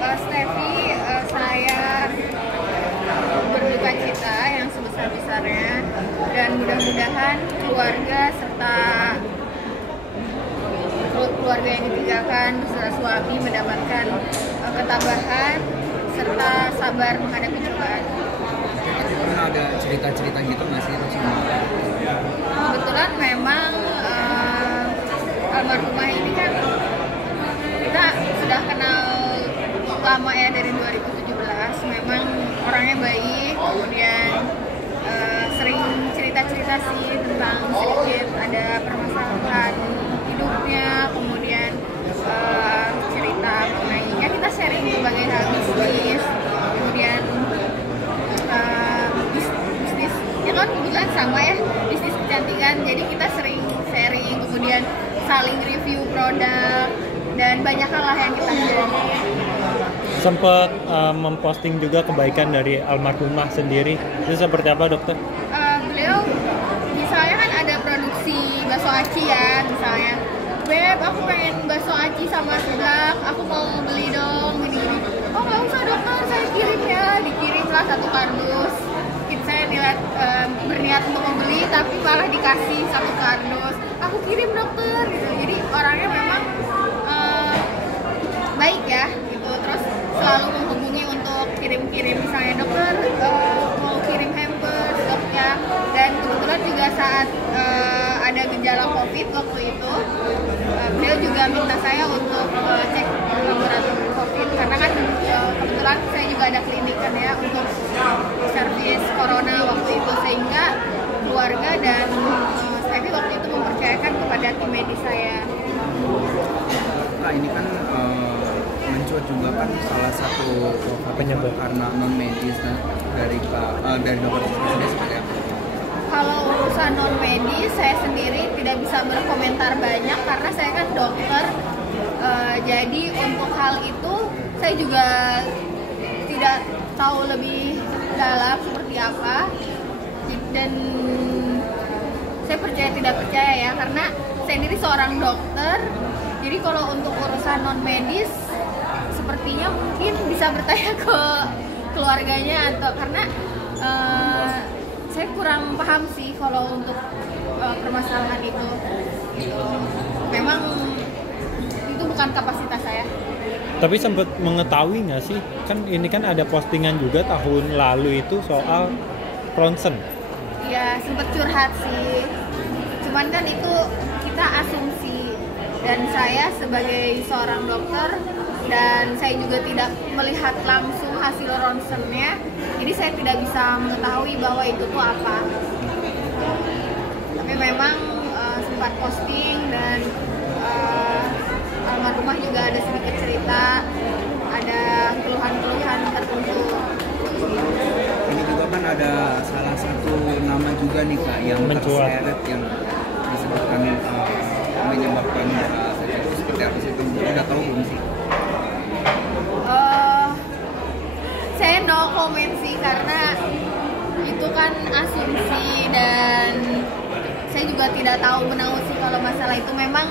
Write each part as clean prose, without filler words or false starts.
Steffi, saya berduka cita yang sebesar-besarnya dan mudah-mudahan keluarga serta keluarga yang ditinggalkan beserta suami mendapatkan ketabahan serta sabar menghadapi cobaan. Pernah ada cerita-cerita gitu nggak sih sama? Kebetulan memang almarhumah ini kan kita sudah kenal lama ya, dari 2017. Memang orangnya baik, kemudian sering cerita-cerita sih tentang sedikit ada permasalahan hidupnya, kemudian cerita mengenai ya kita sharing berbagai hal bisnis, kemudian bisnis ya kan kebetulan sama ya, bisnis kecantikan, jadi kita sering sharing, kemudian saling review produk dan banyak hal lah yang kita share. Sempat memposting juga kebaikan dari almarhumah sendiri. Itu seperti apa, dokter? Beliau misalnya kan ada produksi bakso aci ya, misalnya, Beb, aku pengen bakso aci sama seblak, aku mau beli dong, gini-gini. Oh nggak usah dokter, saya kirim ya. Dikirimlah 1 kardus. Saya berniat untuk membeli, tapi malah dikasih 1 kardus. Aku kirim dokter, gitu. Jadi orangnya memang baik ya, gitu. Terus selalu menghubungi untuk kirim-kirim, misalnya dokter mau kirim hampers dok ya. Dan kebetulan juga saat ada gejala COVID waktu itu, beliau juga minta saya untuk cek laboratorium COVID, karena kan kebetulan saya juga ada klinik kan ya untuk servis corona waktu itu, sehingga keluarga dan Steffi waktu itu mempercayakan kepada tim medis saya. Nah ini kan mencuat juga kan salah satu penyebab karena non medis dari dokter sendiri seperti apa? Kalau urusan non medis saya sendiri tidak bisa berkomentar banyak karena saya kan dokter. Jadi untuk hal itu saya juga tidak tahu lebih dalam seperti apa, dan saya percaya tidak percaya ya, karena saya sendiri seorang dokter. Jadi kalau untuk urusan non medis sepertinya mungkin bisa bertanya ke keluarganya, atau karena saya kurang paham sih kalau untuk permasalahan itu gitu. Memang itu bukan kapasitas saya. Tapi sempat mengetahui nggak sih, kan ini kan ada postingan juga tahun lalu itu soal ronsen. Iya, sempat curhat sih. Cuman kan itu kita asumsi, dan saya sebagai seorang dokter dan saya juga tidak melihat langsung hasil ronsennya, jadi saya tidak bisa mengetahui bahwa itu tuh apa. Tapi memang sempat posting, dan almarhumah juga ada sedikit cerita, ada keluhan-keluhan tertentu. Ini juga kan ada salah satu nama juga nih Kak yang terseret, yang disebutkan menyebabkan itu seperti apa sih? Itu udah tahu belum sih? Saya no comment sih, karena itu kan asumsi dan saya juga tidak tahu menahu sih kalau masalah itu. Memang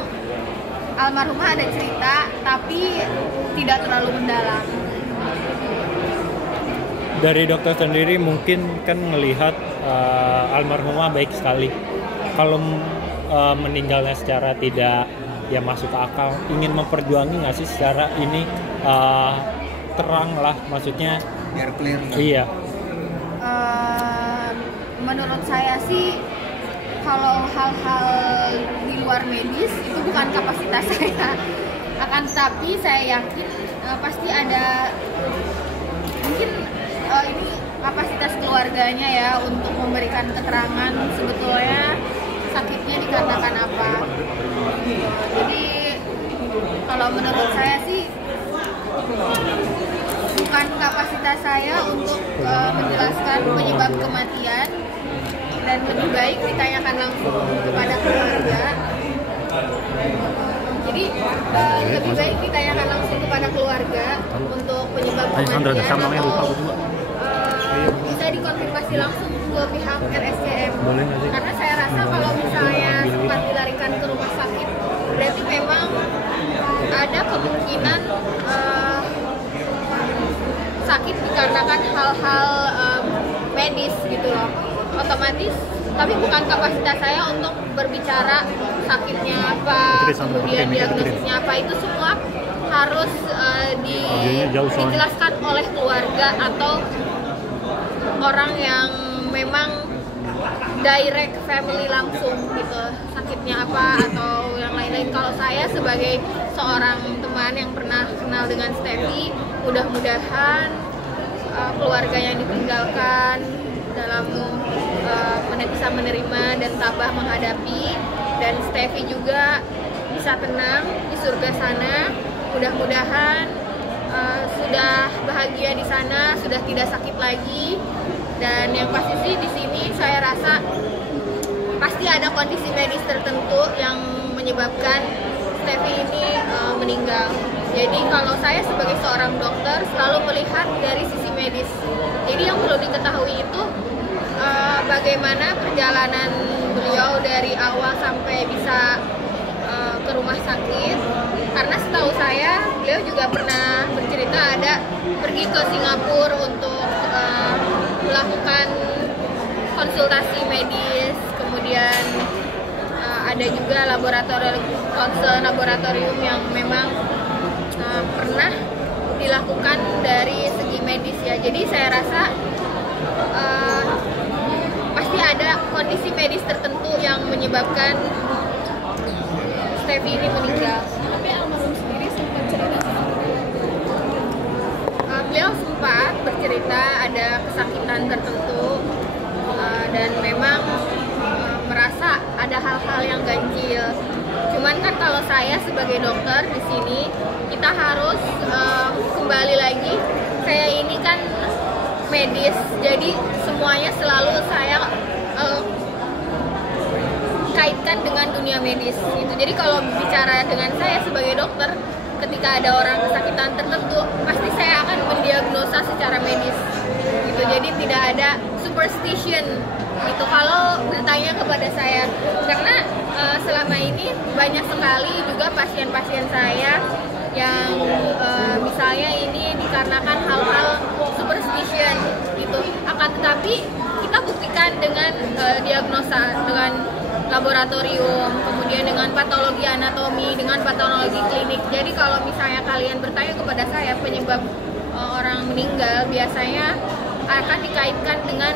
almarhumah ada cerita, tapi tidak terlalu mendalam. Dari dokter sendiri mungkin kan melihat almarhumah baik sekali. Kalau meninggalnya secara tidak ya masuk akal, ingin memperjuangi nggak sih secara ini terang lah, maksudnya Biar clear. Iya. Menurut saya sih, kalau hal-hal di luar medis itu bukan kapasitas saya. Akan tetapi saya yakin pasti ada, mungkin ini kapasitas keluarganya ya untuk memberikan keterangan sebetulnya sakitnya dikarenakan apa. Jadi kalau menurut saya sih bukan kapasitas saya untuk menjelaskan penyebab kematian, dan lebih baik ditanyakan langsung kepada keluarga. Jadi lebih baik ditanyakan langsung kepada keluarga untuk penyebab kematian, atau bisa dikonfirmasi langsung ke pihak RSCM. Karena saya rasa kalau misalnya sempat dilarikan ke rumah sakit, berarti memang ada kemungkinan sakit dikarenakan hal-hal medis gitu loh. Otomatis, tapi bukan kapasitas saya untuk berbicara sakitnya apa, kemudian diagnosisnya apa, itu semua harus dijelaskan oleh keluarga atau orang yang memang direct family langsung gitu, sakitnya apa atau yang lain-lain. Kalau saya sebagai seorang teman yang pernah kenal dengan Steffi, mudah-mudahan keluarga yang ditinggalkan dalam bisa menerima dan tabah menghadapi, dan Steffi juga bisa tenang di surga sana. Mudah-mudahan sudah bahagia di sana, sudah tidak sakit lagi. Dan yang pasti sih di sini saya rasa pasti ada kondisi medis tertentu yang menyebabkan Steffi ini meninggal. Jadi kalau saya sebagai seorang dokter selalu melihat dari sisi medis. Jadi yang perlu diketahui itu bagaimana perjalanan beliau dari awal sampai bisa ke rumah sakit. Karena setahu saya beliau juga pernah bercerita ada pergi ke Singapura untuk melakukan konsultasi medis, kemudian ada juga laboratorium yang memang pernah dilakukan dari segi medis ya. Jadi saya rasa pasti ada kondisi medis tertentu yang menyebabkan Steffi ini meninggal. Tapi almarhum sendiri sempat cerita beliau sempat bercerita ada kesakitan tertentu dan memang merasa ada hal-hal yang ganjil. Cuman kan kalau saya sebagai dokter di sini kita harus kembali lagi, saya ini kan medis, jadi semuanya selalu saya kaitkan dengan dunia medis gitu. Jadi kalau bicara dengan saya sebagai dokter, ketika ada orang kesakitan tertentu, pasti saya akan mendiagnosa secara medis gitu. Jadi tidak ada superstition gitu kalau bertanya kepada saya, karena selama ini banyak sekali juga pasien-pasien saya yang misalnya ini dikarenakan hal-hal superstition gitu. Akan tetapi kita buktikan dengan diagnosa, dengan laboratorium, kemudian dengan patologi anatomi, dengan patologi klinik. Jadi kalau misalnya kalian bertanya kepada saya penyebab orang meninggal, biasanya akan dikaitkan dengan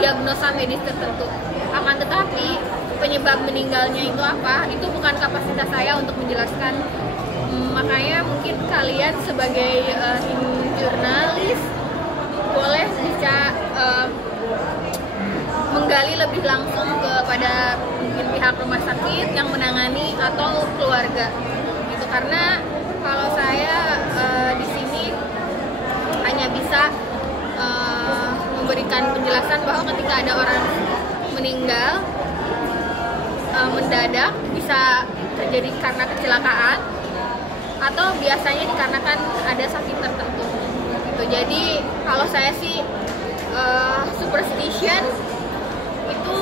diagnosa medis tertentu. Akan tetapi penyebab meninggalnya itu apa, itu bukan kapasitas saya untuk menjelaskan. Makanya mungkin kalian sebagai tim jurnalis boleh bisa menggali lebih langsung kepada mungkin pihak rumah sakit yang menangani atau keluarga gitu. Karena kalau saya di sini hanya bisa memberikan penjelasan bahwa ketika ada orang meninggal mendadak, bisa terjadi karena kecelakaan atau biasanya dikarenakan ada sakit tertentu gitu. Jadi kalau saya sih superstition itu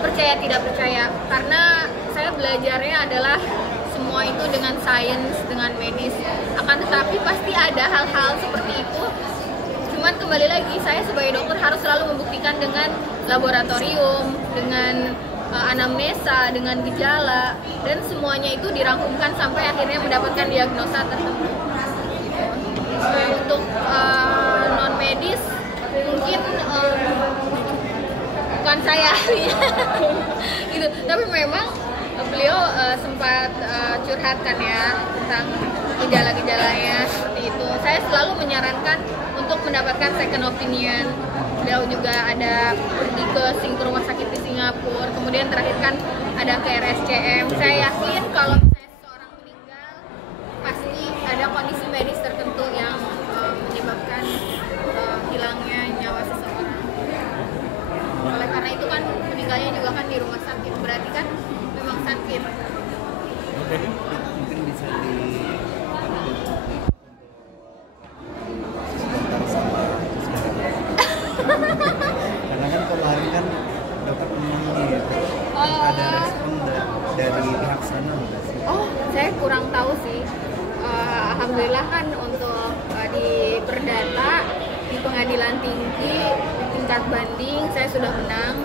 percaya tidak percaya, karena saya belajarnya adalah semua itu dengan sains, dengan medis. Akan tetapi pasti ada hal-hal seperti itu. Cuman kembali lagi, saya sebagai dokter harus selalu membuktikan dengan laboratorium, dengan anamnesa, dengan gejala, dan semuanya itu dirangkumkan sampai akhirnya mendapatkan diagnosa tertentu. Untuk non medis mungkin bukan saya gitu, tapi memang beliau sempat curhatkan ya tentang gejala-gejalanya seperti itu. Saya selalu menyarankan untuk mendapatkan second opinion. Beliau juga ada pergi ke rumah sakit di Singapura, kemudian terakhir kan ada ke RSCM. Saya yakin kalau misalnya seseorang meninggal, pasti ada kondisi medis tertentu yang menyebabkan hilangnya nyawa seseorang. Oleh karena itu kan meninggalnya juga kan di rumah sakit, berarti kan memang sakit. Mungkin bisa di karena kan kemarin kan dapat menang gitu. Ada respon dari pihak sana nggak sih? Oh, saya kurang tahu sih. Alhamdulillah kan untuk di pengadilan tinggi tingkat banding saya sudah menang.